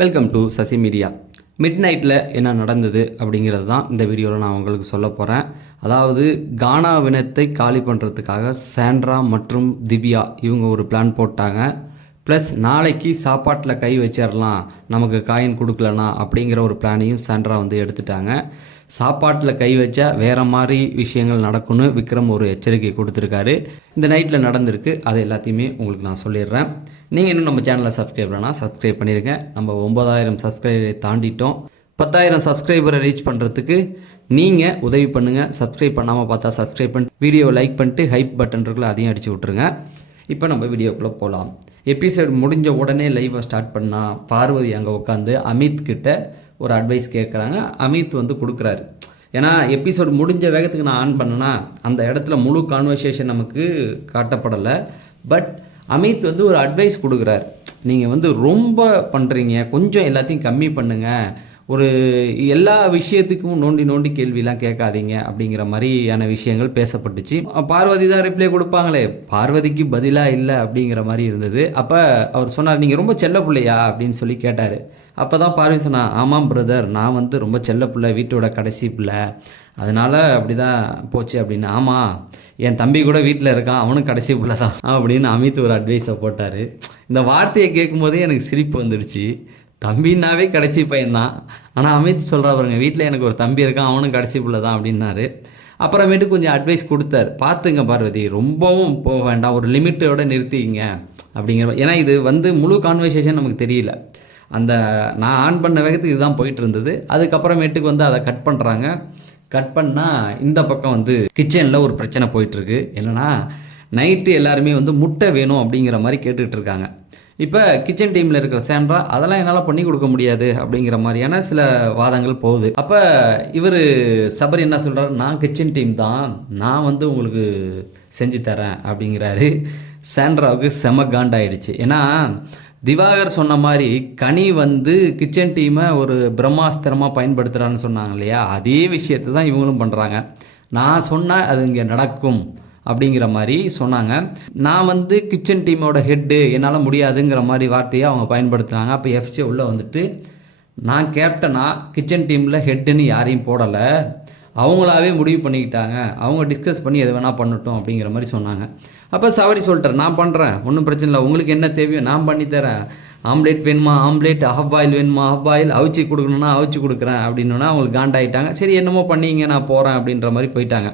Welcome to Sasi Media mid நைட்டில் என்ன நடந்தது அப்படிங்கிறது தான் இந்த வீடியோவில் நான் உங்களுக்கு சொல்ல போகிறேன் அதாவது கானா வினத்தை காலி பண்ணுறதுக்காக சாண்ட்ரா மற்றும் திவ்யா இவங்க ஒரு பிளான் போட்டாங்க. ப்ளஸ் நாளைக்கு சாப்பாட்டில் கை வச்சிடலாம் நமக்கு காயின் கொடுக்கலனா அப்படிங்கிற ஒரு பிளானையும் சாண்ட்ரா வந்து எடுத்துட்டாங்க. சாப்பாட்டில் கை வச்சா வேறு மாதிரி விஷயங்கள் நடக்கும்னு விக்ரம் ஒரு எச்சரிக்கை கொடுத்துருக்காரு. இந்த நைட்டில் நடந்திருக்கு. அது எல்லாத்தையுமே உங்களுக்கு நான் சொல்லிடுறேன். நீங்கள் இன்னும் நம்ம சேனலை சப்ஸ்கிரைப் பண்ணால் சப்ஸ்கிரைப் பண்ணிடுங்க நம்ம ஒம்பதாயிரம் சப்ஸ்கிரைபரை தாண்டிட்டோம். பத்தாயிரம் சப்ஸ்கிரைபரை ரீச் பண்ணுறதுக்கு நீங்கள் உதவி பண்ணுங்கள் சப்ஸ்கிரைப் பண்ணாமல் பார்த்தா சப்ஸ்கிரைப் பண்ணி வீடியோவை லைக் பண்ணிட்டு ஹைப் பட்டன் இருக்குல்ல அதையும் அடிச்சு விட்ருங்க இப்போ நம்ம வீடியோக்குள்ளே போகலாம் எபிசோட் முடிஞ்ச உடனே லைவை ஸ்டார்ட் பண்ணால் பார்வதி அங்கே உட்காந்து அமித் கிட்ட ஒரு அட்வைஸ் கேட்குறாங்க. அமித் வந்து கொடுக்குறாரு. ஏன்னா எபிசோட் முடிஞ்ச வேகத்துக்கு நான் ஆன் பண்ணேன்னா அந்த இடத்துல முழு கான்வர்சேஷன் நமக்கு காட்டப்படலை. பட் அமித் வந்து ஒரு அட்வைஸ் கொடுக்குறாரு. நீங்கள் வந்து ரொம்ப பண்ணுறீங்க கொஞ்சம் எல்லாத்தையும் கம்மி பண்ணுங்கள் ஒரு எல்லா விஷயத்துக்கும் நோண்டி நோண்டி கேள்விலாம் கேட்காதீங்க அப்படிங்கிற மாதிரியான விஷயங்கள் பேசப்பட்டுச்சு. பார்வதி தான் ரிப்ளை கொடுப்பாங்களே. பார்வதிக்கு பதிலாக இல்லை அப்படிங்கிற மாதிரி இருந்தது. அப்போ அவர் சொன்னார் நீங்கள் ரொம்ப செல்ல பிள்ளையா? அப்படின்னு சொல்லி கேட்டார். அப்போ தான் பார்வை சொன்னா ஆமாம் பிரதர் நான் வந்து ரொம்ப செல்ல பிள்ளை வீட்டோட கடைசி பிள்ளை. அதனால் அப்படி தான் போச்சு அப்படின்னு. ஆமாம் என் தம்பி கூட வீட்டில் இருக்கான் அவனும் கடைசி பிள்ளை தான் அப்படின்னு அமித் ஒரு அட்வைஸை போட்டார். இந்த வார்த்தையை கேட்கும்போதே எனக்கு சிரிப்பு வந்துடுச்சு. தம்பின்னாவே கடைசி பையன்தான். ஆனால் அமித் சொல்கிறா பாருங்க வீட்டில் எனக்கு ஒரு தம்பி இருக்கான் அவனும் கடைசி பிள்ளை தான் அப்படின்னாரு. அப்புறமேட்டு கொஞ்சம் அட்வைஸ் கொடுத்தார். பார்த்துங்க பார்வதி ரொம்பவும் போக வேண்டாம் ஒரு லிமிட்டோட நிறுத்திங்க அப்படிங்கிற ஏன்னா இது வந்து முழு கான்வர்சேஷன் நமக்கு தெரியல. அந்த நான் ஆன் பண்ண வேகத்துக்கு இதுதான் போயிட்டு இருந்தது அதுக்கப்புறமேட்டுக்கு வந்து அதை கட் பண்ணுறாங்க கட் பண்ணால் இந்த பக்கம் வந்து கிச்சனில் ஒரு பிரச்சனை போயிட்டுருக்கு. என்னென்னா நைட்டு எல்லாருமே வந்து முட்டை வேணும் அப்படிங்கிற மாதிரி கேட்டுக்கிட்டு இருக்காங்க இப்போ கிச்சன் டீமில் இருக்கிற சாண்ட்ரா அதெல்லாம் என்னால் பண்ணி கொடுக்க முடியாது அப்படிங்கிற மாதிரியான சில வாதங்கள் போகுது. அப்போ இவர் சபரி என்ன சொல்கிறார் நான் கிச்சன் டீம் தான். நான் வந்து உங்களுக்கு செஞ்சு தரேன் அப்படிங்கிறாரு. சாண்ட்ராவுக்கு செம காண்டாயிடுச்சு. ஏன்னா திவாகர் சொன்ன மாதிரி கனி வந்து கிச்சன் டீமை ஒரு பிரம்மாஸ்திரமாக பயன்படுத்துகிறான்னு சொன்னாங்க இல்லையா? அதே விஷயத்தை தான் இவங்களும் பண்ணுறாங்க நான் சொன்னால் அது இங்கே நடக்கும் அப்படிங்கிற மாதிரி சொன்னாங்க. நான் வந்து கிச்சன் டீமோட ஹெட்டு என்னால் முடியாதுங்கிற மாதிரி வார்த்தையை அவங்க பயன்படுத்துனாங்க. அப்போ எஃப்சி உள்ளே வந்துட்டு நான் கேப்டனாக கிச்சன் டீமில் ஹெட்டுன்னு யாரையும் போடலை. அவங்களாவே முடிவு பண்ணிக்கிட்டாங்க. அவங்க டிஸ்கஸ் பண்ணி எது வேணால் பண்ணட்டும் அப்படிங்கிற மாதிரி சொன்னாங்க. அப்போ சவரி சொல்லிட்டேன் நான் பண்ணுறேன் ஒன்றும் பிரச்சனை இல்லை. உங்களுக்கு என்ன தேவையோ நான் பண்ணித்தரேன். ஆம்லேட் வேணுமா? ஆம்லேட் ஹாஃப் பாயில் வேணுமா? ஹாஃப் பாயில் அவிச்சு கொடுக்கணுன்னா அவிச்சு கொடுக்குறேன். அப்படின்னா அவங்களுக்கு காண்டாயிட்டாங்க. சரி என்னமோ பண்ணிங்க நான் போகிறேன் அப்படின்ற மாதிரி போயிட்டாங்க.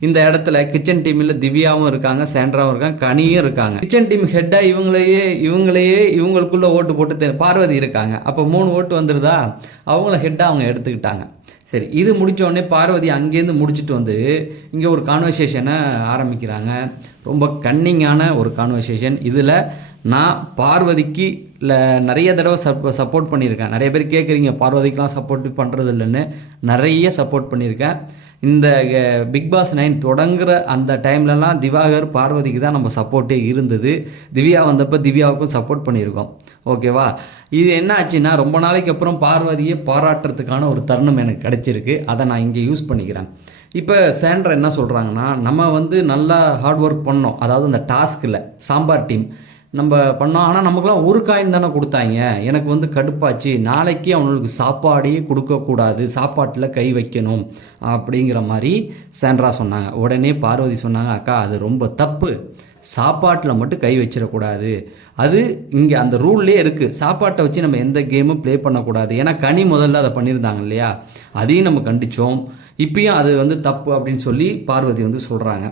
இந்த இடத்துல கிச்சன் டீமில் திவ்யாவும் இருக்காங்க சேண்ட்ராவும் இருக்காங்க கனியும் இருக்காங்க. கிச்சன் டீம் ஹெட்டாக இவங்களையே இவங்களையே இவங்களுக்குள்ளே ஓட்டு போட்டு பார்வதி இருக்காங்க. அப்போ மூணு ஓட்டு வந்துருதா? அவங்கள ஹெட்டாக அவங்க எடுத்துக்கிட்டாங்க. சரி இது முடிச்ச உடனே பார்வதி அங்கேருந்து முடிச்சுட்டு வந்து இங்கே ஒரு கான்வர்சேஷனை ஆரம்பிக்கிறாங்க. ரொம்ப கன்னிங்கான ஒரு கான்வர்சேஷன் இதில் நான் பார்வதிக்கு இல்லை நிறைய தடவை சப் சப்போர்ட் பண்ணியிருக்கேன். நிறைய பேர் கேட்குறீங்க பார்வதிக்கெலாம் சப்போர்ட் பண்ணுறது இல்லைன்னு நிறைய சப்போர்ட் பண்ணியிருக்கேன். இந்த பிக் பாஸ் நைன் தொடங்குற அந்த டைம்லலாம் திவாகர் பார்வதிக்கு தான் நம்ம சப்போர்ட்டே இருந்தது. திவ்யா வந்தப்போ திவ்யாவுக்கும் சப்போர்ட் பண்ணியிருக்கோம். ஓகேவா? இது என்ன ஆச்சுன்னா ரொம்ப நாளைக்கு அப்புறம் பார்வதியை பாராட்டுறதுக்கான ஒரு தருணம் எனக்கு கிடச்சிருக்கு. அதை நான் இங்கே யூஸ் பண்ணிக்கிறேன். இப்போ சேண்ட்ரா என்ன சொல்கிறாங்கன்னா நம்ம வந்து நல்லா ஹார்ட் ஒர்க் பண்ணோம். அதாவது அந்த டாஸ்கில் சாம்பார் டீம் நம்ம பண்ணோம். ஆனால் நமக்குலாம் ஒரு காயின் தானே கொடுத்தாங்க. எனக்கு வந்து கடுப்பாச்சு. நாளைக்கு அவங்களுக்கு சாப்பாடே கொடுக்கக்கூடாது. சாப்பாட்டில் கை வைக்கணும். அப்படிங்கிற மாதிரி சேண்ட்ரா சொன்னாங்க. உடனே பார்வதி சொன்னாங்க அக்கா அது ரொம்ப தப்பு. சாப்பாட்டில் மட்டும் கை வச்சிடக்கூடாது. அது இங்கே அந்த ரூல்லே இருக்குது சாப்பாட்டை வச்சு நம்ம எந்த கேமும் ப்ளே பண்ணக்கூடாது. ஏன்னா கனி முதல்ல அதை பண்ணியிருந்தாங்க இல்லையா? அதையும் நம்ம கண்டித்தோம் இப்பயும் அது வந்து தப்பு அப்படின்னு சொல்லி பார்வதி வந்து சொல்கிறாங்க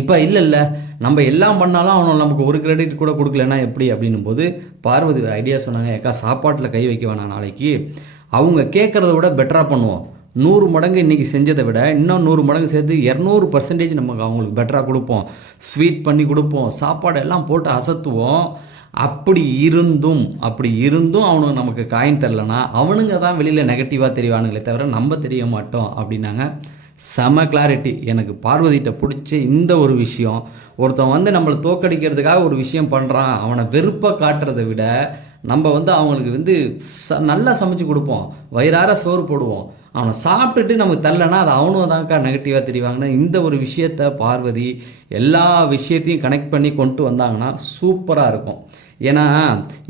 இப்போ இல்லை இல்லை. நம்ம எல்லாம் பண்ணாலும் அவனை நமக்கு ஒரு கிரெடிட் கூட கொடுக்கலன்னா எப்படி அப்படின்னும் போது பார்வதி ஒரு ஐடியா சொன்னாங்க ஏக்கா சாப்பாட்டில் கை வைக்க வேணாம் நாளைக்கு. அவங்க கேட்குறத விட பெட்டராக பண்ணுவோம். நூறு மடங்கு இன்றைக்கி செஞ்சதை விட இன்னும் நூறு மடங்கு சேர்த்து இரநூறு பர்சன்டேஜ் நமக்கு அவங்களுக்கு பெட்டராக கொடுப்போம். ஸ்வீட் பண்ணி கொடுப்போம். சாப்பாடு எல்லாம் போட்டு அசத்துவோம். அப்படி இருந்தும் அப்படி இருந்தும் அவனுக்கு நமக்கு காயின் தரலனா அவனுங்க தான் வெளியில் நெகட்டிவாக தெரியவானுங்களே தவிர நம்ம தெரிய மாட்டோம் அப்படின்னாங்க. செம கிளாரிட்டி எனக்கு பார்வதிகிட்ட பிடிச்ச இந்த ஒரு விஷயம். ஒருத்தன் வந்து நம்மளை தோக்கடிக்கிறதுக்காக ஒரு விஷயம் பண்ணுறான் அவனை வெறுப்பை காட்டுறதை விட நம்ம வந்து அவங்களுக்கு வந்து ச நல்லா சமைச்சு கொடுப்போம். வயிறார சோறு போடுவோம். அவனை சாப்பிட்டுட்டு நமக்கு தரலனா அது அவனும் தான்க்கா நெகட்டிவாக தெரிவாங்கன்னா இந்த ஒரு விஷயத்த பார்வதி எல்லா விஷயத்தையும் கனெக்ட் பண்ணி கொண்டு வந்தாங்கன்னா சூப்பராக இருக்கும். ஏன்னா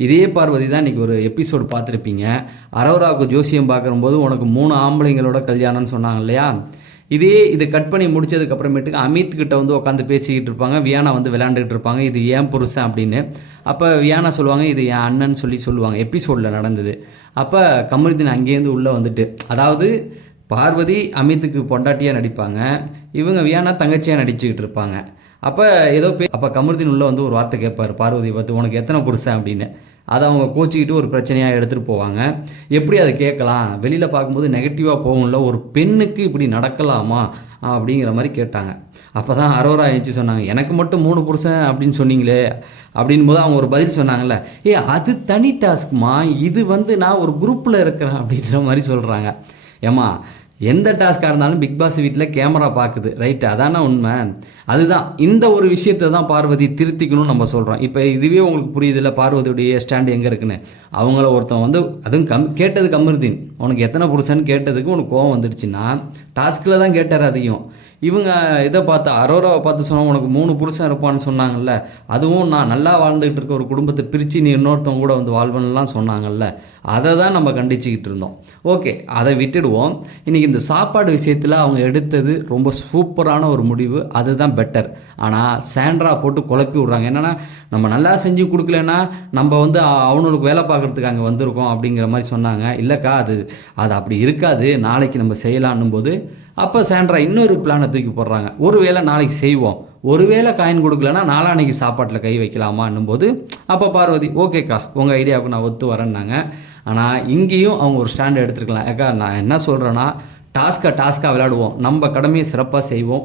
இதே பார்வதி தான் இன்றைக்கி ஒரு எபிசோடு பார்த்துருப்பீங்க. அரவராவுக்கு ஜோசியம் பார்க்குறம்போது உனக்கு மூணு ஆம்பளைங்களோட கல்யாணம்னு சொன்னாங்க இல்லையா? இதே இது கட் பண்ணி முடிச்சதுக்கு அப்புறமேட்டுக்கு அமித் கிட்ட வந்து உட்காந்து பேசிக்கிட்டு இருப்பாங்க. வியானா வந்து விளையாண்டுக்கிட்டு இருப்பாங்க. இது ஏன் புருஷன் அப்படின்னு. அப்போ வியானா சொல்லுவாங்க இது என் அண்ணன் சொல்லி சொல்லுவாங்க. எபிசோடில் நடந்தது. அப்போ கமலுதீன் அங்கேருந்து உள்ளே வந்துட்டு அதாவது பார்வதி அமித்துக்கு பொண்டாட்டியாக நடிப்பாங்க. இவங்க வியானா தங்கச்சியாக நடிச்சுக்கிட்டு இருப்பாங்க. அப்போ ஏதோ பே அப்போ கமருதீன் உள்ளே வந்து ஒரு வார்த்தை கேட்பார். பார்வதி பார்த்து உனக்கு எத்தனை புருஷன் அப்படின்னு. அதை அவங்க கோச்சிக்கிட்டு ஒரு பிரச்சனையாக எடுத்துகிட்டு போவாங்க. எப்படி அதை கேட்கலாம்? வெளியில் பார்க்கும்போது நெகட்டிவாக போகும்ல. ஒரு பெண்ணுக்கு இப்படி நடக்கலாமா? அப்படிங்கிற மாதிரி கேட்டாங்க. அப்போ தான் அரோரா எழுச்சி சொன்னாங்க எனக்கு மட்டும் மூணு புருஷன் அப்படின்னு சொன்னீங்களே? அப்படின் போது அவங்க ஒரு பதில் சொன்னாங்கல்ல ஏ அது தனி டாஸ்க்குமா இது வந்து நான் ஒரு குரூப்பில் இருக்கிறேன். அப்படின்ற மாதிரி சொல்கிறாங்க ஏம்மா எந்த டாஸ்க்காக இருந்தாலும் பிக் பாஸ் வீட்டில் கேமரா பார்க்குது ரைட்டு அதான உண்மை. அதுதான். இந்த ஒரு விஷயத்தை தான் பார்வதி திருத்திக்கணும்னு நம்ம சொல்கிறோம் இப்போ இதுவே உங்களுக்கு புரியுதுல்ல பார்வதியுடைய ஸ்டாண்டு எங்கே இருக்குன்னு. அவங்கள ஒருத்தன் வந்து அதுவும் கம் கேட்டது கமருதீன் உனக்கு எத்தனை புருஷன் கேட்டதுக்கு உனக்கு கோவம் வந்துடுச்சுன்னா டாஸ்கில் தான் கேட்டார் அதையும் இவங்க இதை பார்த்து அரோராவை பார்த்து சொன்னால் உனக்கு மூணு புருஷன் இருப்பான்னு சொன்னாங்கல்ல. அதுவும் நான் நல்லா வாழ்ந்துக்கிட்டு இருக்க ஒரு குடும்பத்தை பிரித்து நீ இன்னொருத்தவங்க கூட வந்து வாழ்வன்லாம் சொன்னாங்கல்ல. அதை தான் நம்ம கண்டிச்சுக்கிட்டு இருந்தோம். ஓகே அதை விட்டுடுவோம். இன்றைக்கி இந்த சாப்பாடு விஷயத்தில் அவங்க எடுத்தது ரொம்ப சூப்பரான ஒரு முடிவு. அதுதான் பெட்டர் ஆனால் சாண்ட்ரா போட்டு குழப்பி விட்றாங்க. என்னென்னா நம்ம நல்லா செஞ்சு கொடுக்கலன்னா நம்ம வந்து அவனுக்கு வேலை பார்க்குறதுக்கு அங்கே வந்திருக்கோம் அப்படிங்கிற மாதிரி சொன்னாங்க. இல்லைக்கா அது அது அப்படி இருக்காது. நாளைக்கு நம்ம செய்யலான்னும் போது அப்போ சாண்ட்ரா இன்னொரு பிளானை தூக்கி போடுறாங்க. ஒருவேளை நாளைக்கு செய்வோம். ஒருவேளை காயின் கொடுக்கலன்னா நாளான்னைக்கு சாப்பாட்டில் கை வைக்கலாமான்னும் போது அப்போ பார்வதி ஓகேக்கா உங்கள் ஐடியாவுக்கு நான் ஒத்து வரேன்னாங்க. ஆனால் இங்கேயும் அவங்க ஒரு ஸ்டாண்ட் எடுத்துருக்கலாம். ஏக்கா நான் என்ன சொல்கிறேன்னா டாஸ்க்காக டாஸ்க்காக விளையாடுவோம். நம்ம கடமையை சிறப்பாக செய்வோம்.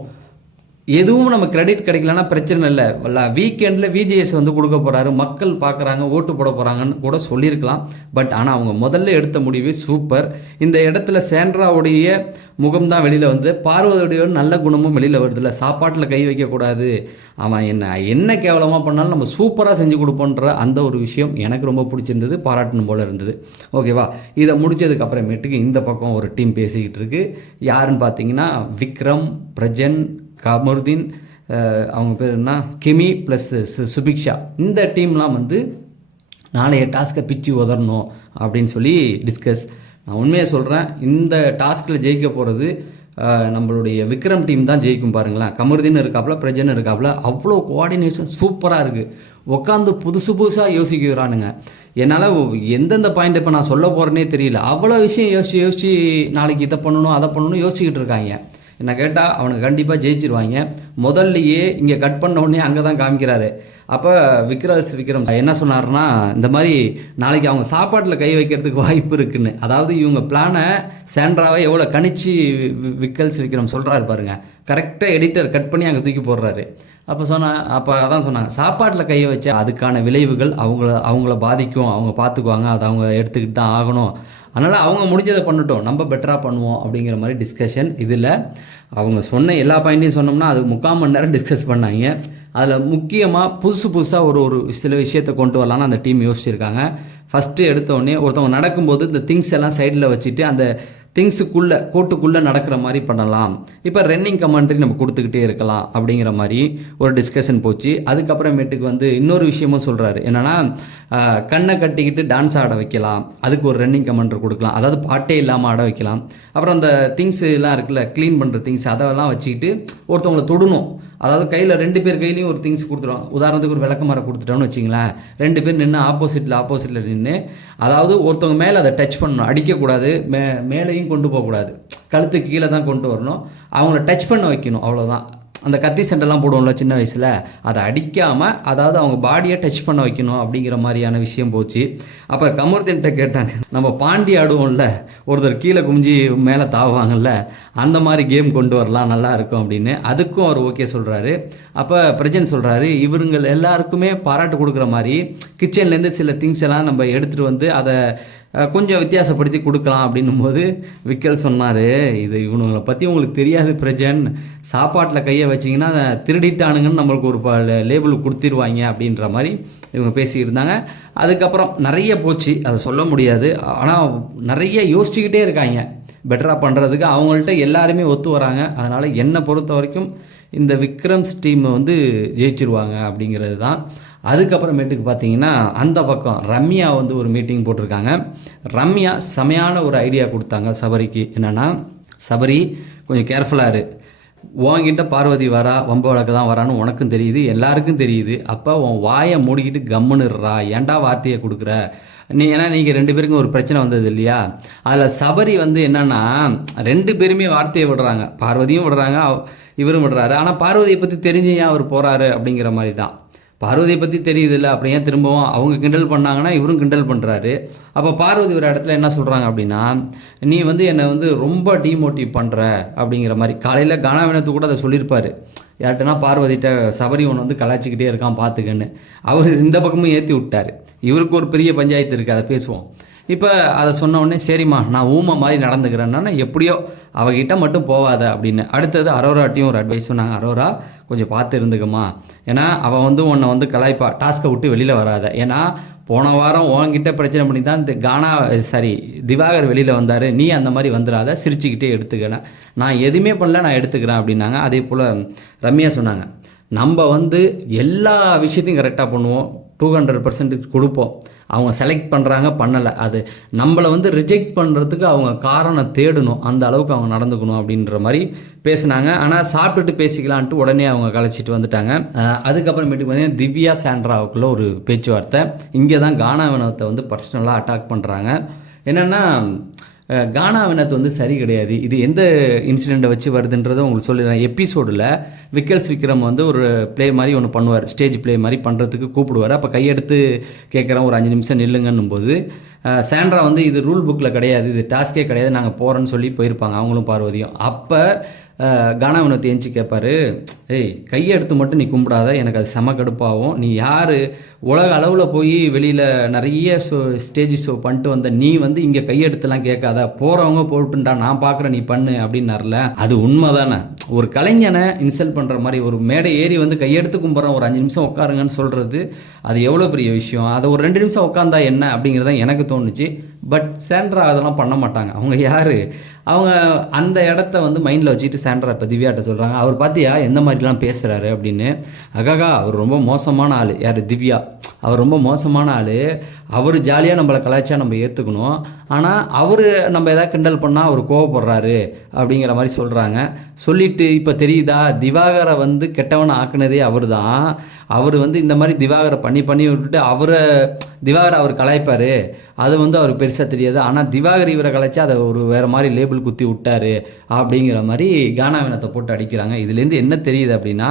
எதுவும் நம்ம கிரெடிட் கிடைக்கலன்னா பிரச்சனை இல்லை. வீக்கெண்டில் விஜிஎஸ் வந்து கொடுக்க போகிறாரு மக்கள் பார்க்குறாங்க ஓட்டு போட போகிறாங்கன்னு கூட சொல்லியிருக்கலாம். பட் ஆனால் அவங்க முதல்ல எடுத்த முடிவு சூப்பர். இந்த இடத்துல சேண்ட்ராவுடைய முகம் தான் வெளியில் வந்து பார்வதியுடைய நல்ல குணமும் வெளியில் வருதுல்ல சாப்பாட்டில் கை வைக்கக்கூடாது. அவன் என்ன என்ன கேவலமாக பண்ணாலும் நம்ம சூப்பராக செஞ்சு கொடுப்போன்ற அந்த ஒரு விஷயம் எனக்கு ரொம்ப பிடிச்சிருந்தது. பாராட்டணும் போல் இருந்தது. ஓகேவா இதை முடித்ததுக்கப்புறமேட்டுக்கு இந்த பக்கம் ஒரு டீம் பேசிக்கிட்டு இருக்கு. யாருன்னு பார்த்தீங்கன்னா விக்ரம் பிரஜன் கமருதீன் அவங்க பேர் என்ன? கெமி ப்ளஸ் சுபிக்ஷா. இந்த டீம்லாம் வந்து நாளைய டாஸ்க்கை பிச்சு உதறணும் அப்படின்னு சொல்லி டிஸ்கஸ் நான் உண்மையை சொல்கிறேன் இந்த டாஸ்கில் ஜெயிக்க போகிறது நம்மளுடைய விக்ரம் டீம் தான் ஜெயிக்கும் பாருங்களேன். கமருதீன் இருக்காப்புல பிரஜன் இருக்காப்புல அவ்வளோ கோஆர்டினேஷன் சூப்பராக இருக்குது உட்காந்து புதுசு புதுசாக யோசிக்கிறானுங்க. என்னால் எந்தெந்த பாயிண்ட் இப்போ நான் சொல்ல போகிறேனே தெரியல. அவ்வளோ விஷயம் யோசிச்சு யோசிச்சு நாளைக்கு இதை பண்ணணும் அதை பண்ணணும் யோசிச்சுக்கிட்டு இருக்காங்க. என்ன கேட்டால் அவனுக்கு கண்டிப்பாக ஜெயிச்சிருவாங்க. முதல்லையே இங்கே கட் பண்ண உடனே அங்கே தான் காமிக்கிறாரு. அப்போ விக்ரல்ஸ் விக்ரம் என்ன சொன்னார்னா இந்த மாதிரி நாளைக்கு அவங்க சாப்பாட்டில் கை வைக்கிறதுக்கு வாய்ப்பு இருக்குன்னு. அதாவது இவங்க பிளானை சேண்ட்ராவை எவ்வளோ கணிச்சு வி- விக்கல்ஸ் விக்ரம் சொல்கிறாரு பாருங்க. கரெக்டாக எடிட்டர் கட் பண்ணி அங்கே தூக்கி போடுறாரு. அப்போ சொன்னால் அப்போ அதான் சொன்னாங்க சாப்பாட்டில் கையை வச்சா அதுக்கான விளைவுகள் அவங்கள அவங்கள பாதிக்கும். அவங்க பார்த்துக்குவாங்க அதை அவங்க எடுத்துக்கிட்டு தான் ஆகணும். அதனால் அவங்க முடிஞ்சதை பண்ணட்டும். நம்ம பெட்டராக பண்ணுவோம் அப்படிங்கிற மாதிரி டிஸ்கஷன் இதில். அவங்க சொன்ன எல்லா பாயிண்ட்டையும் சொன்னோம்னா அது முக்கால் மணி நேரம் டிஸ்கஸ் பண்ணாங்க. அதில் முக்கியமாக புதுசு புதுசாக ஒரு ஒரு சில விஷயத்தை கொண்டு வரலான்னு அந்த டீம் யோசிச்சிருக்காங்க. ஃபஸ்ட்டு எடுத்தோடனே ஒருத்தவங்க நடக்கும்போது இந்த திங்ஸ் எல்லாம் சைடில் வச்சுட்டு அந்த திங்ஸுக்குள்ளே கோட்டுக்குள்ளே நடக்கிற மாதிரி பண்ணலாம். இப்போ ரன்னிங் கமெண்ட்ரி நம்ம கொடுத்துக்கிட்டே இருக்கலாம் அப்படிங்கிற மாதிரி ஒரு டிஸ்கஷன் போச்சு. அதுக்கப்புறமேட்டுக்கு வந்து இன்னொரு விஷயமும் சொல்கிறாரு என்னென்னா கண்ணை கட்டிக்கிட்டு டான்ஸ் ஆட வைக்கலாம். அதுக்கு ஒரு ரன்னிங் கமெண்ட்ரி கொடுக்கலாம். அதாவது பாட்டே இல்லாமல் ஆட வைக்கலாம். அப்புறம் அந்த திங்ஸ் எல்லாம் இருக்குல்ல க்ளீன் பண்ணுற திங்ஸ் அதெல்லாம் வச்சுக்கிட்டு ஒருத்தவங்களை தொடணும். அதாவது கையில் ரெண்டு பேர் கையிலையும் ஒரு திங்ஸ் கொடுத்துருவோம் உதாரணத்துக்கு ஒரு விளக்கமரம் கொடுத்துட்டோம்னு வச்சிங்களேன் ரெண்டு பேர் நின்று ஆப்போசிட்டில் ஆப்போசிட்டில் நின்று அதாவது ஒருத்தவங்க மேலே அதை டச் பண்ணணும். அடிக்கக்கூடாது மே மேலேயும் கொண்டு போகக்கூடாது. கழுத்துக்கு கீழே தான் கொண்டு வரணும். அவங்கள டச் பண்ண வைக்கணும். அவ்வளோதான் அந்த கத்தி சண்டைலாம் போடுவோம்ல சின்ன வயசில் அதை அடிக்காமல் அதாவது அவங்க பாடியை டச் பண்ண வைக்கணும் அப்படிங்கிற மாதிரியான விஷயம் போச்சு. அப்புறம் கமருதீன்கிட்ட கேட்டாங்க நம்ம பாண்டி ஆடுவோம்ல ஒருத்தர் கீழே குமிஞ்சி மேலே தாவாங்கல்ல அந்த மாதிரி கேம் கொண்டு வரலாம் நல்லா இருக்கும் அப்படின்னு. அதுக்கும் அவர் ஓகே சொல்கிறாரு அப்போ பிரஜன் சொல்கிறாரு இவருங்கள் எல்லாருக்குமே பாராட்டு கொடுக்குற மாதிரி கிச்சன்லேருந்து சில திங்ஸ் எல்லாம் நம்ம எடுத்துகிட்டு வந்து அதை கொஞ்சம் வித்தியாசப்படுத்தி கொடுக்கலாம் அப்படின்னும் போது விக்கல் சொன்னார் இது இவனுங்களை பற்றி உங்களுக்கு தெரியாது பிரஜன். சாப்பாட்டில் கையை வச்சிங்கன்னா அதை திருடிட்டானுங்கன்னு நம்மளுக்கு ஒரு லேபிள் கொடுத்துருவாங்க அப்படின்ற மாதிரி இவங்க பேசியிருந்தாங்க. இருந்தாங்க அதுக்கப்புறம் நிறைய போச்சு அதை சொல்ல முடியாது. ஆனால் நிறைய யோசிச்சுக்கிட்டே இருக்காங்க. பெட்டராக பண்ணுறதுக்கு அவங்கள்ட்ட எல்லாருமே ஒத்து வராங்க. அதனால் என்னை பொறுத்த வரைக்கும் இந்த விக்ரம்ஸ் டீம் வந்து ஜெயிச்சிருவாங்க அப்படிங்கிறது தான். அதுக்கப்புறமேட்டுக்கு பார்த்தீங்கன்னா அந்த பக்கம் ரம்யா வந்து ஒரு மீட்டிங் போட்டிருக்காங்க. ரம்யா செமையான ஒரு ஐடியா கொடுத்தாங்க சபரிக்கு. என்னென்னா சபரி கொஞ்சம் கேர்ஃபுல்லாக இரு. உன்கிட்ட பார்வதி வரா வம்ப வழக்கு தான் வரான்னு உனக்கும் தெரியுது எல்லாருக்கும் தெரியுது. அப்போ உன் வாயை மூடிக்கிட்டு கம்முன்னுடுறா. ஏன்டா வார்த்தையை கொடுக்குற? நீ ஏன்னா நீங்கள் ரெண்டு பேருக்கும் ஒரு பிரச்சனை வந்தது இல்லையா? அதில் சபரி வந்து என்னென்னா ரெண்டு பேருமே வார்த்தையை விடுறாங்க. பார்வதியும் விடுறாங்க இவரும் விடுறாரு. ஆனால் பார்வதியை பற்றி தெரிஞ்சு ஏன் அவர் போகிறாரு அப்படிங்கிற மாதிரி தான். பார்வதியை பற்றி தெரியுது இல்லை அப்புறம் ஏன் திரும்பவும் அவங்க கிண்டல் பண்ணாங்கன்னா இவரும் கிண்டல் பண்ணுறாரு அப்போ பார்வதி ஒரு இடத்துல என்ன சொல்கிறாங்க அப்படின்னா நீ வந்து என்னை வந்து ரொம்ப டீமோட்டிவ் பண்ணுற அப்படிங்கிற மாதிரி. காலையில் கானாவினத்து கூட அதை சொல்லியிருப்பார். யார்கிட்டனா பார்வதிட்ட சபரி ஒன்று வந்து கலாச்சிக்கிட்டே இருக்கான் பார்த்துக்கன்னு அவர் இந்த பக்கமும் ஏற்றி விட்டார். இவருக்கு ஒரு பெரிய பஞ்சாயத்து இருக்குது அதை பேசுவோம். இப்போ அதை சொன்ன உடனே சரிம்மா நான் ஊமை மாதிரி நடந்துக்கிறேன்னா எப்படியோ அவகிட்ட மட்டும் போகாத அப்படின்னு. அடுத்தது அரோராட்டையும் ஒரு அட்வைஸ் சொன்னாங்க. அரோரா கொஞ்சம் பார்த்து இருந்துக்கம்மா. ஏன்னா அவள் வந்து உன்னை வந்து கலாய்ப்பா டாஸ்க்கை விட்டு வெளியில் வராத. ஏன்னா போன வாரம் உன்கிட்ட பிரச்சனை பண்ணி தான் இந்த கானா சாரி திவாகர் வெளியில் வந்தார். நீ அந்த மாதிரி வந்துடாத சிரிச்சுக்கிட்டே எடுத்துக்கிறேன் நான் எதுவுமே பண்ணல நான் எடுத்துக்கிறேன் அப்படின்னாங்க. அதே போல் ரம்யா சொன்னாங்க. நம்ம வந்து எல்லா விஷயத்தையும் கரெக்டாக பண்ணுவோம். டூ ஹண்ட்ரட் பர்சன்டேஜ் கொடுப்போம். அவங்க செலக்ட் பண்ணுறாங்க பண்ணலை. அது நம்மளை வந்து ரிஜெக்ட் பண்ணுறதுக்கு அவங்க காரணம் தேடணும். அந்த அளவுக்கு அவங்க நடந்துக்கணும் அப்படின்ற மாதிரி பேசுனாங்க. ஆனால் சாப்பிட்டுட்டு பேசிக்கலான்ட்டு உடனே அவங்க கலைச்சிட்டு வந்துட்டாங்க. அதுக்கப்புறமேட்டுக்கு பார்த்தீங்கன்னா திவ்யா சாண்ட்ராவுக்குள்ள ஒரு பேச்சுவார்த்தை. இங்கே தான் கானாவினத்தை வந்து பர்சனலாக அட்டாக் பண்ணுறாங்க என்னென்னா கானாவினத்து கானா வந்து சரி கிடையாது. இது எந்த இன்சிடெண்ட்டை வச்சு வருதுன்றதை உங்களுக்கு சொல்லிடுறேன். எபிசோடில் விக்கல்ஸ் விக்ரம் வந்து ஒரு ப்ளே மாதிரி ஒன்று பண்ணுவார். ஸ்டேஜ் ப்ளே மாதிரி பண்ணுறதுக்கு கூப்பிடுவார். அப்போ கையெடுத்து கேட்குறேன் ஒரு அஞ்சு நிமிஷம் நில்லுங்கன்னும் போது சாண்ட்ரா வந்து இது ரூல் புக்கில் கிடையாது இது டாஸ்கே கிடையாது நாங்கள் போகிறோன்னு சொல்லி போயிருப்பாங்க அவங்களும் பார்வதியும். அப்போ கானா வினோத் கேட்பார் கேட்பாரு ஏய் கையெடுத்து மட்டும் நீ கும்பிடாத எனக்கு அது செம கடுப்பாகும் நீ யார்? உலக அளவில் போய் வெளியில் நிறைய ஷோ ஸ்டேஜ் ஷோ பண்ணிட்டு வந்த நீ வந்து இங்கே கையெடுத்துலாம் கேட்காத. போகிறவங்க போட்டுண்டா நான் பார்க்குறேன் நீ பண்ணு அப்படின்னார்ல. அது உண்மை தானே ஒரு கலைஞனை இன்சல்ட் பண்ணுற மாதிரி ஒரு மேடை ஏறி வந்து கையெடுத்து கும்பிட்றேன் ஒரு அஞ்சு நிமிஷம் உட்காருங்கன்னு சொல்கிறது அது எவ்வளோ பெரிய விஷயம்? அதை ஒரு ரெண்டு நிமிஷம் உட்காந்தா என்ன அப்படிங்கிறது தான் எனக்கு தோணுச்சு. பட் சாண்ட்ரா அதெல்லாம் பண்ண மாட்டாங்க. அவங்க யார்? அவங்க அந்த இடத்த வந்து மைண்டில் வச்சுட்டு சாண்ட்ரா இப்போ திவ்யாட்ட சொல்கிறாங்க அவர் பார்த்தியா எந்த மாதிரிலாம் பேசுகிறாரு அப்படின்னு. அகாகா அவர் ரொம்ப மோசமான ஆள். யார்? திவ்யா. அவர் ரொம்ப மோசமான ஆள். அவர் ஜாலியாக நம்மளை கலாய்ச்சா நம்ம ஏற்றுக்கணும் ஆனால் அவர் நம்ம எதாவது கிண்டல் பண்ணால் அவர் கோவப்படுறாரு அப்படிங்கிற மாதிரி சொல்கிறாங்க சொல்லிட்டு இப்போ தெரியுதா? திவாகரை வந்து கெட்டவனை ஆக்குனதே அவர் தான் அவர் வந்து இந்த மாதிரி திவாகரை பண்ணி பண்ணி விட்டுட்டு அவரை திவாகரை அவர் கலாய்ப்பார். அது வந்து அவருக்கு பெருசாக தெரியாது. ஆனால் திவாகர் இவரை கலைச்சா அதை ஒரு வேறு மாதிரி லேபிள் குத்தி விட்டாரு அப்படிங்கிற மாதிரி கானாவினத்தை போட்டு அடிக்கிறாங்க. இதுலேருந்து என்ன தெரியுது அப்படின்னா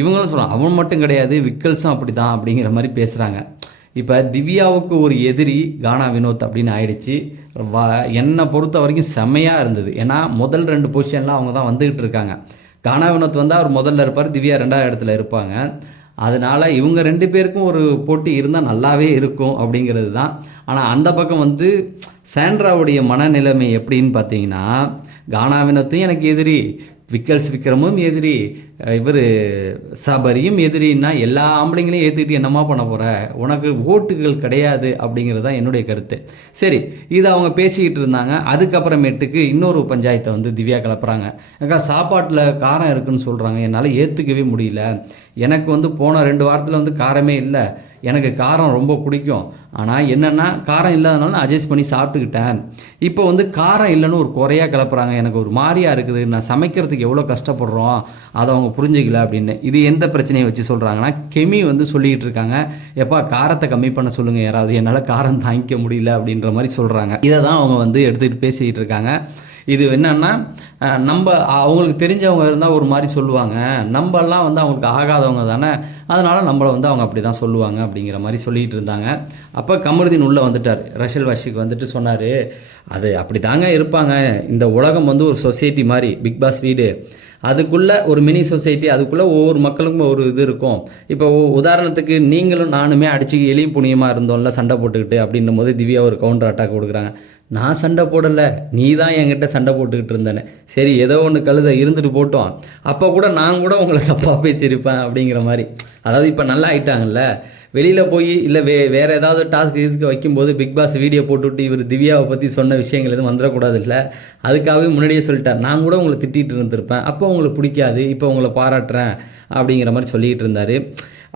இவங்களும் சொல்கிறாங்க அவன் மட்டும் கிடையாது விக்கல்ஸும் அப்படி தான் அப்படிங்கிற மாதிரி பேசுகிறாங்க இப்போ திவ்யாவுக்கு ஒரு எதிரி கானா வினோத் அப்படின்னு ஆயிடுச்சு. வ என்னை பொறுத்த வரைக்கும் செம்மையாக இருந்தது. ஏன்னா முதல் ரெண்டு பொசிஷன்லாம் அவங்க தான் வந்துக்கிட்டு இருக்காங்க. கானா வினோத் வந்தால் அவர் முதல்ல இருப்பார் திவ்யா ரெண்டாவது இடத்துல இருப்பாங்க. அதனால் இவங்க ரெண்டு பேருக்கும் ஒரு போட்டி இருந்தால் நல்லாவே இருக்கும் அப்படிங்கிறது தான். ஆனால் அந்த பக்கம் வந்து சாண்ட்ராவுடைய மனநிலைமை எப்படின்னு பார்த்தீங்கன்னா கானாவினத்தையும் எனக்கு எதிரி விக்கல்ஸ் விக்ரமும் எதிரி இவர் சபரியும் எதிரின்னா எல்லா ஆம்பளைங்களையும் ஏற்றுக்கிட்டு என்னம்மா பண்ண போகிற உனக்கு ஓட்டுகள் கிடையாது அப்படிங்கிறது தான் என்னுடைய கருத்து. சரி இதை அவங்க பேசிக்கிட்டு இருந்தாங்க. அதுக்கப்புறமேட்டுக்கு இன்னொரு பஞ்சாயத்தை வந்து திவ்யா கிளப்புறாங்க. அக்கா சாப்பாட்டில் காரம் இருக்குன்னு சொல்கிறாங்க என்னால் ஏற்றுக்கவே முடியல. எனக்கு வந்து போன ரெண்டு வாரத்தில் வந்து காரமே இல்லை. எனக்கு காரம் ரொம்ப பிடிக்கும். ஆனால் என்னென்னா காரம் இல்லாதனால நான் அட்ஜஸ்ட் பண்ணி சாப்பிட்டுக்கிட்டேன். இப்போ வந்து காரம் இல்லைன்னு ஒரு குறையாக கிளப்புறாங்க. எனக்கு ஒரு மாதிரியாக இருக்குது. நான் சமைக்கிறதுக்கு எவ்வளோ கஷ்டப்படுறோம்? அதை அவங்க புரிஞ்சுக்கல அப்படின்னு. இது எந்த பிரச்சனையை வச்சு சொல்கிறாங்கன்னா கெமி வந்து சொல்லிக்கிட்டு இருக்காங்க. எப்பா காரத்தை கம்மி பண்ண சொல்லுங்கள் யாராவது. என்னால் காரம் தாங்கிக்க முடியல அப்படின்ற மாதிரி சொல்கிறாங்க இதை தான் அவங்க வந்து எடுத்துக்கிட்டு பேசிக்கிட்டு இருக்காங்க. இது என்னன்னா நம்ம அவங்களுக்கு தெரிஞ்சவங்க இருந்தால் ஒரு மாதிரி சொல்லுவாங்க. நம்மலாம் வந்து அவங்களுக்கு ஆகாதவங்க தானே. அதனால் நம்மளை வந்து அவங்க அப்படி தான் சொல்லுவாங்க அப்படிங்கிற மாதிரி சொல்லிகிட்டு இருந்தாங்க. அப்போ கமருதீன் உள்ளே வந்துட்டார். ரஷல் வாஷிக்கு வந்துட்டு சொன்னார் அது அப்படி தாங்க இருப்பாங்க. இந்த உலகம் வந்து ஒரு சொசைட்டி மாதிரி பிக் பாஸ் வீடு. அதுக்குள்ளே ஒரு மினி சொசைட்டி அதுக்குள்ளே ஒவ்வொரு மக்களுக்கும் ஒரு இது இருக்கும். இப்போ உ- உதாரணத்துக்கு நீங்களும் நானுமே அடிச்சு எளியும் புனியமாக இருந்தோம்ல சண்டை போட்டுக்கிட்டு அப்படின்னும் போது திவ்யா ஒரு கவுண்டர் அட்டாக் கொடுக்குறாங்க. நான் சண்டை போடலை நீ தான் என்கிட்ட சண்டை போட்டுக்கிட்டு இருந்தேன்னு. சரி ஏதோ ஒன்று கழுத இருந்துட்டு போட்டோம். அப்போ கூட நான் கூட உங்களை தப்பாக பேசியிருப்பேன் அப்படிங்கிற மாதிரி. அதாவது இப்போ நல்லா ஆயிட்டாங்கல்ல? வெளியில் போய் இல்லை வே வேறு ஏதாவது டாஸ்க் இதுக்கு வைக்கும்போது பிக் பாஸ் வீடியோ போட்டுவிட்டு இவர் திவ்யாவை பற்றி சொன்ன விஷயங்கள் எதுவும் வந்துடக்கூடாது இல்லை அதுக்காகவே முன்னாடியே சொல்லிட்டார். நான் கூட உங்களை திட்டிகிட்டு இருந்திருப்பேன். அப்போ உங்களுக்கு பிடிக்காது. இப்போ உங்களை பாராட்டுறேன் அப்படிங்கிற மாதிரி சொல்லிகிட்டு இருந்தார்.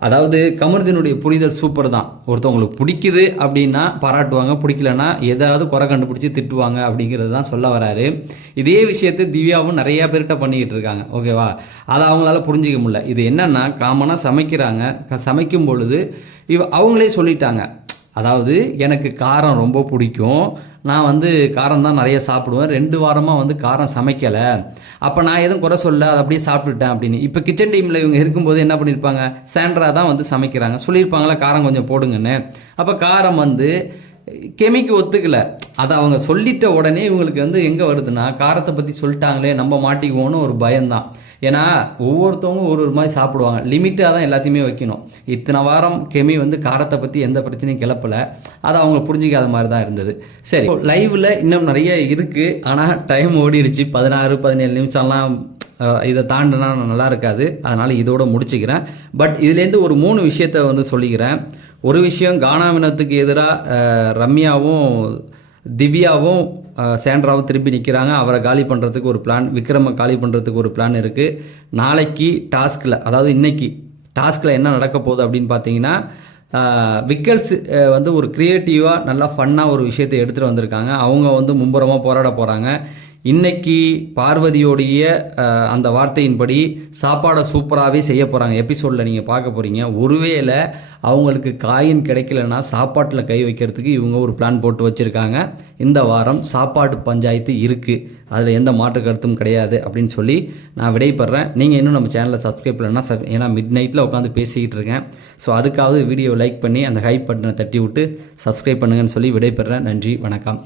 அதாவது கமருதீனுடைய புரிதல் சூப்பர் தான். ஒருத்தவங்களுக்கு பிடிக்குது அப்படின்னா பாராட்டுவாங்க பிடிக்கலன்னா ஏதாவது குறை கண்டுபிடிச்சி திட்டுவாங்க அப்படிங்கிறது தான் சொல்ல வராரு. இதே விஷயத்தை திவ்யாவும் நிறையா பேர்கிட்ட பண்ணிக்கிட்டு இருக்காங்க. ஓகேவா அதை அவங்களால புரிஞ்சிக்க முடியல. இது என்னென்னா காமனாக சமைக்கிறாங்க. சமைக்கும் பொழுது இவ அவங்களே சொல்லிட்டாங்க. அதாவது எனக்கு காரம் ரொம்ப பிடிக்கும். நான் வந்து காரம் தான் நிறைய சாப்பிடுவேன். ரெண்டு வாரமாக வந்து காரம் சமைக்கலை. அப்போ நான் எதுவும் குறை சொல்ல அதை அப்படியே சாப்பிட்டுட்டேன் அப்படின்னு. இப்போ கிச்சன் டீமில் இவங்க இருக்கும்போது என்ன பண்ணியிருப்பாங்க சாண்ட்ரா தான் வந்து சமைக்கிறாங்க. சொல்லியிருப்பாங்களா காரம் கொஞ்சம் போடுங்கன்னு. அப்போ காரம் வந்து கெமிக்கு ஒத்துக்கல. அதை அவங்க சொல்லிட்ட உடனே இவங்களுக்கு வந்து எங்கே வருதுன்னா காரத்தை பற்றி சொல்லிட்டாங்களே நம்ம மாட்டிக்குவோன்னு ஒரு பயம்தான். ஏன்னா ஒவ்வொருத்தவங்க ஒரு ஒரு மாதிரி சாப்பிடுவாங்க. லிமிட்டாக தான் எல்லாத்தையுமே வைக்கணும். இத்தனை வாரம் கெமி வந்து காரத்தை பற்றி எந்த பிரச்சனையும் கிளப்பல. அது அவங்க புரிஞ்சிக்காத மாதிரி தான் இருந்தது. சரி லைவில் இன்னும் நிறைய இருக்குது ஆனால் டைம் ஓடிடுச்சு. பதினாறு பதினேழு நிமிஷம்லாம் இதை தாண்டினா நல்லா இருக்காது. அதனால் இதோட முடிச்சுக்கிறேன். பட் இதுலேருந்து ஒரு மூணு விஷயத்த வந்து சொல்லிக்கிறேன். ஒரு விஷயம் கானாவினத்துக்கு எதிராக ரம்யாவும் திவ்யாவும் சேண்ட்ராவும் திருப்பி நிற்கிறாங்க அவரை காலி பண்ணுறதுக்கு ஒரு பிளான் விக்ரமை காலி பண்ணுறதுக்கு ஒரு பிளான் இருக்குது நாளைக்கு டாஸ்கில் அதாவது இன்றைக்கி டாஸ்கில் என்ன நடக்க போகுது அப்படின்னு பார்த்தீங்கன்னா விக்கல்ஸ் வந்து ஒரு க்ரியேட்டிவாக நல்லா ஃபன்னாக ஒரு விஷயத்தை எடுத்துகிட்டு வந்திருக்காங்க. அவங்க வந்து மும்புறமாக போராட போகிறாங்க இன்னைக்கு பார்வதியோடைய அந்த வார்த்தையின்படி சாப்பாடை சூப்பராகவே செய்ய போகிறாங்க எபிசோடில் நீங்கள் பார்க்க போகிறீங்க ஒருவேளை அவங்களுக்கு காயின் கிடைக்கலன்னா சாப்பாட்டில் கை வைக்கிறதுக்கு இவங்க ஒரு பிளான் போட்டு வச்சுருக்காங்க. இந்த வாரம் சாப்பாடு பஞ்சாயத்து இருக்குது அதில் எந்த மாற்று கருத்தும் கிடையாது அப்படின்னு சொல்லி நான் விடைபெறேன் நீங்கள் இன்னும் நம்ம சேனலை சப்ஸ்கிரைப் பண்ணலன்னா சப் ஏன்னா மிட் நைட்டில் உட்காந்து பேசிக்கிட்டு இருக்கேன். ஸோ அதுக்காவது வீடியோ லைக் பண்ணி அந்த ஹைப் பட்டனை தட்டி விட்டு சப்ஸ்கிரைப் பண்ணுங்கன்னு சொல்லி விடைபெறேன் நன்றி வணக்கம்.